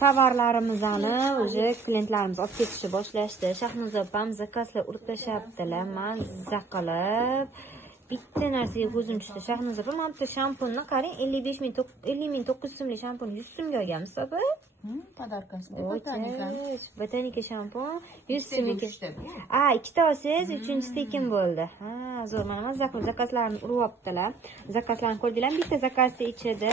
tovarlarimizni уже klientlarimiz olib ketishni boshlashdi. Shahnoza opam zakazlar urib tashlabdilar. Mazza qilib bitta narsaga ko'zim tushdi. Shahnoza opam mana bu shamponni qarang, 50.900 so'mlik shamponni 100 so'mga olganmiz opa. Podarkasida botanika shampun 100 so'mga. Ikkita olsangiz, uchinchisi tekin bo'ldi. Zo'r. Mana mazza qilib zakazlarni urib olibdilar. Zakazlarni ko'rdinglar, bitta zakazning ichida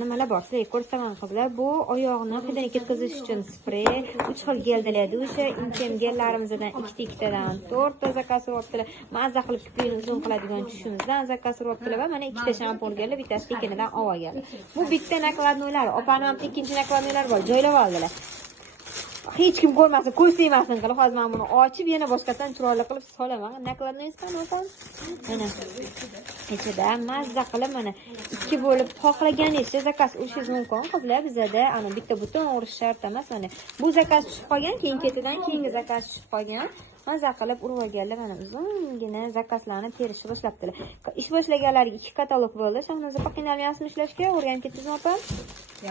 nimalar bor? Sizlarga ko'rsataman qizlar. Bu oyoqni hidini ketkazish uchun sprey, 3 xil geldilar. O'sha inchim gellarimizdan ikkitadan 4 ta zakaz urib olibdilar. Mazza qilib kiprikni uzun qiladigan tushimizdan zakaz urib olibdilar va mana ikkita shampun gellar, bittasi tekinidan olgan. Bu bitta nakladnolar. Opaning ham ikkinchi nakladnolar bor, joylab oldilar. Hech kim ko'rmasin, ko'z tegmasin qilib, hozir men buni ochib yana boshqatdan chiroyli qilib solaman. Nakladnoysiz o'tam. Mana ichida mazza qilib mana ikki bo'lib xohlaganingizcha zakaz urishingiz mumkin. Qizlar bizada ana bitta buton urish shart emas. Mana bu zakaz tushib qolgan, keyin ketidan keyingi zakaz tushib qolgan. Mazza qilib urib olganlar mana uzungina zakazlarni terishni boshlabdilar. Ish boshlaganlarga 2 katalog bo'ldi. Shahnoza opa qiynalmayapsizmi ishlashga? O'rganib ketdingizmi opa?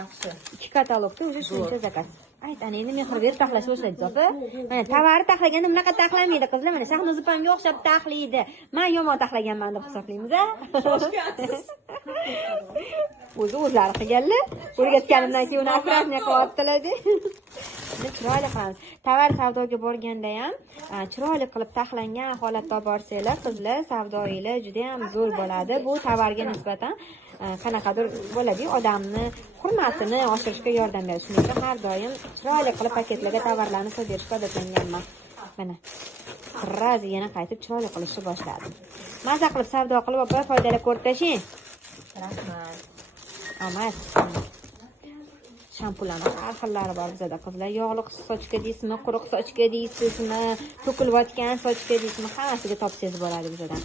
Yaxshi. 2 katalogda o'sha shuncha zakaz. Ayt, ana endi mehr berib taxlash boshlaydi opa. Mana tovarni taxlaganda bunaqa taxlamaydi qizlar. Mana Shahnoza opamga o'xshab taxlaydi. Men yomon taxlaganman deb hisoblaymiz, a? Shoshgansiz. O'zlari qilganlar. O'rgatganimdan keyin uni operatsiya qilyaptilar-da. Chiroyli qilamiz. Tovar savdoga borganda ham chiroyli qilib taxlangan holatda borsanglar, qizlar savdoyinglar juda ham zo'r bo'ladi. Bu tovarga nisbatan qanaqadir bo'ladi, odamni hurmatini oshirishga yordam beradi. Shuning uchun har doim chiroyli qilib paketlarga tovarlarni solib berishga odatlanganman. Mana raz yana qaytib chiroyli qilishni boshladim. Mazza qilib savdo qilib opa foydali ko'rib tashing. Rahmat. Omad. Shampunlarning har xillari bor bizada qizlar. Yog'li sochga deysizmi, quruq sochga deysizmi, to'kilayotgan sochga deysizmi, hammasiga topsangiz bo'ladi bizada.